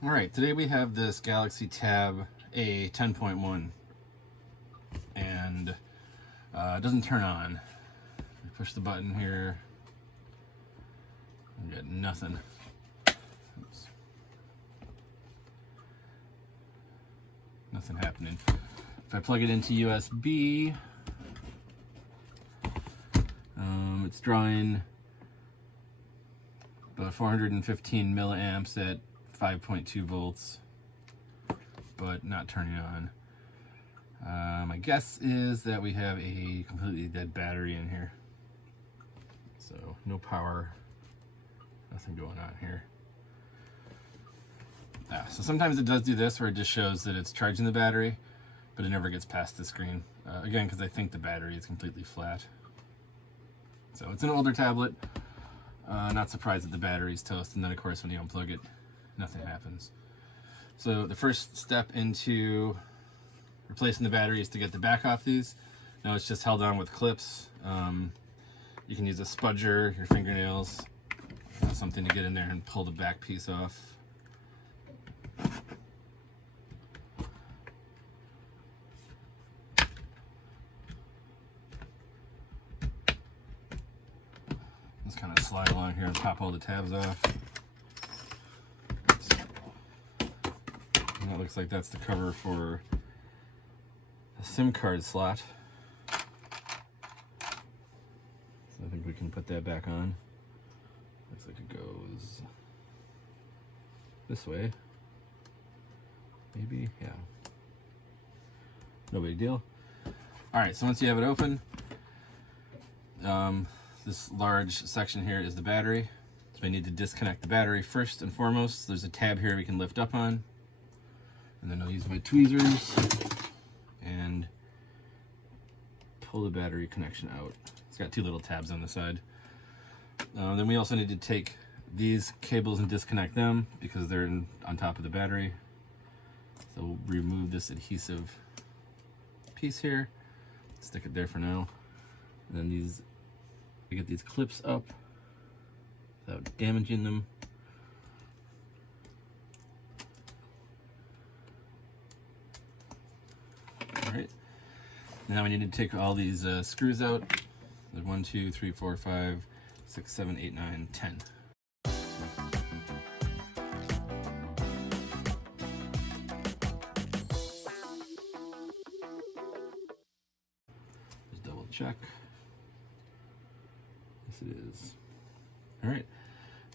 All right, today we have this Galaxy Tab A 10.1, and it doesn't turn on. I push the button here, I got nothing. Oops. Nothing happening. If I plug it into USB, it's drawing about 415 milliamps at 5.2 volts, but not turning on. My guess is that we have a completely dead battery in here. So no power, nothing going on here. So sometimes it does do this where it just shows that it's charging the battery, but it never gets past the screen. Again, because I think the battery is completely flat. So it's an older tablet. Not surprised that the battery's toast, and then of course when you unplug it, nothing happens. So the first step into replacing the battery is to get the back off these. Now it's just held on with clips. You can use a spudger, your fingernails, something to get in there and pull the back piece off. Just kind of slide along here and pop all the tabs off. And that looks like that's the cover for a SIM card slot. So I think we can put that back on. Looks like it goes this way. Maybe, yeah. No big deal. All right, so once you have it open, this large section here is the battery. So we need to disconnect the battery first and foremost. There's a tab here we can lift up on. And then I'll use my tweezers and pull the battery connection out. It's got two little tabs on the side. Then we also need to take these cables and disconnect them because they're on top of the battery. So we'll remove this adhesive piece here, stick it there for now. And then we get these clips up without damaging them. All right. Now we need to take all these screws out. There's 1, 2, 3, 4, 5, 6, 7, 8, 9, 10. Just double check. Yes, it is. All right.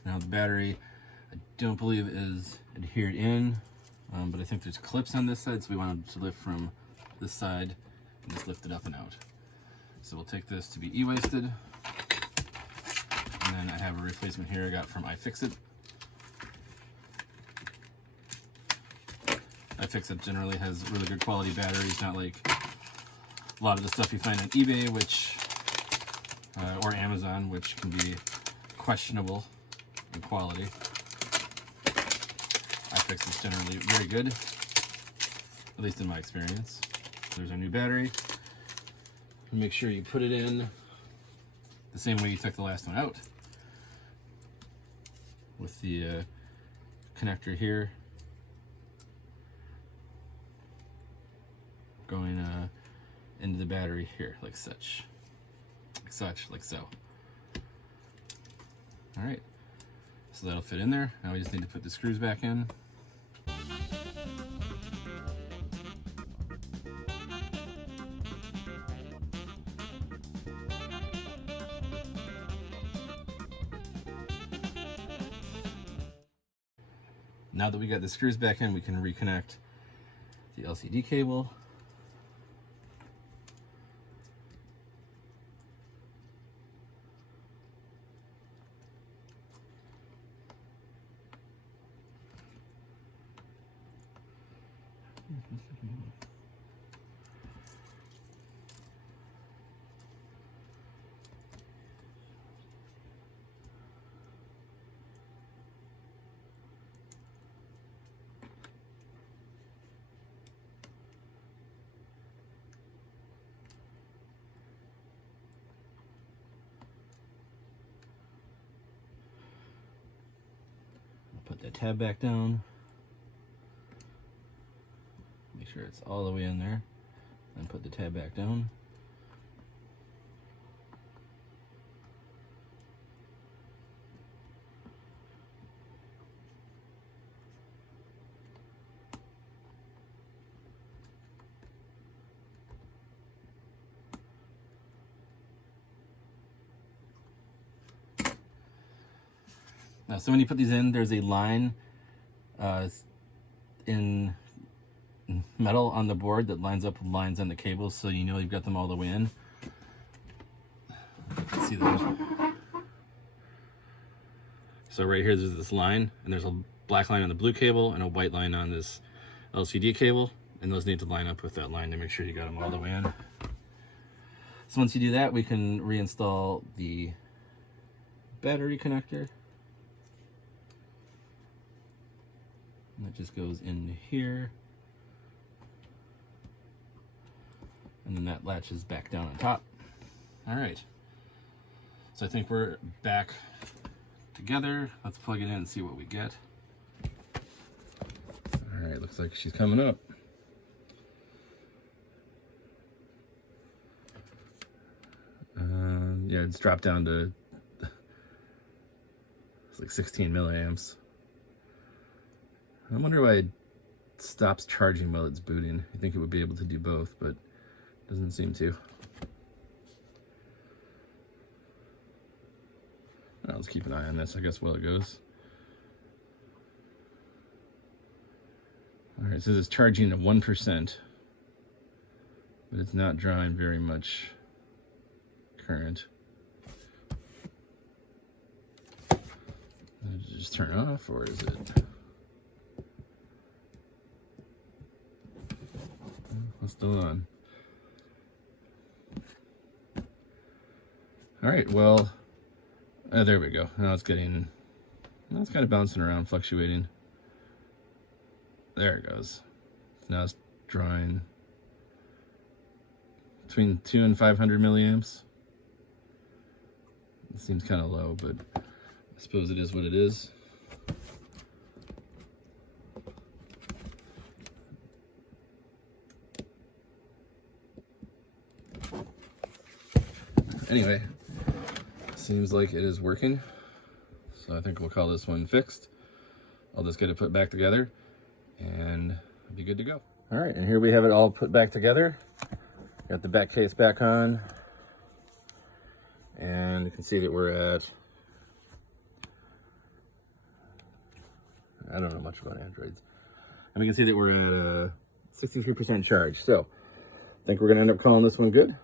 Now the battery, I don't believe is adhered in, but I think there's clips on this side, so we want to lift from this side and just lift it up and out. So we'll take this to be e-wasted, and then I have a replacement here I got from iFixit. iFixit generally has really good quality batteries, not like a lot of the stuff you find on eBay, or Amazon, which can be questionable in quality. iFixit's generally very good, at least in my experience. There's our new battery. Make sure you put it in the same way you took the last one out, with the connector here going into the battery here, like such, like so. All right, so that'll fit in there. Now we just need to put the screws back in. Now that we got the screws back in, we can reconnect the LCD cable. Put that tab back down. sure it's all the way in there. And put the tab back down. Now, so when you put these in, there's a line in metal on the board that lines up with lines on the cables, so you know you've got them all the way in. See that? So right here, there's this line, and there's a black line on the blue cable and a white line on this LCD cable, and those need to line up with that line to make sure you got them all the way in. So once you do that, we can reinstall the battery connector. And that just goes in here. And then that latches back down on top. All right. So I think we're back together. Let's plug it in and see what we get. All right, looks like she's coming up. Yeah, it's dropped down to it's like 16 milliamps. I wonder why it stops charging while it's booting. You think it would be able to do both, but it doesn't seem to. Well, let's keep an eye on this, I guess, while it goes. All right, so it's charging at 1%, but it's not drawing very much current. Did it just turn off, or is it? It's still on. All right, well, there we go. Now it's getting, now it's kind of bouncing around, fluctuating. There it goes. Now it's drawing between 200 and 500 milliamps. It seems kind of low, but I suppose it is what it is. Anyway, seems like it is working. So I think we'll call this one fixed. I'll just get it put back together and it'll be good to go. All right, and here we have it all put back together. Got the back case back on. And you can see that we're at, I don't know much about Androids. And we can see that we're at a 63% charge. So I think we're gonna end up calling this one good.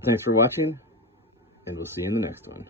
Thanks for watching, and we'll see you in the next one.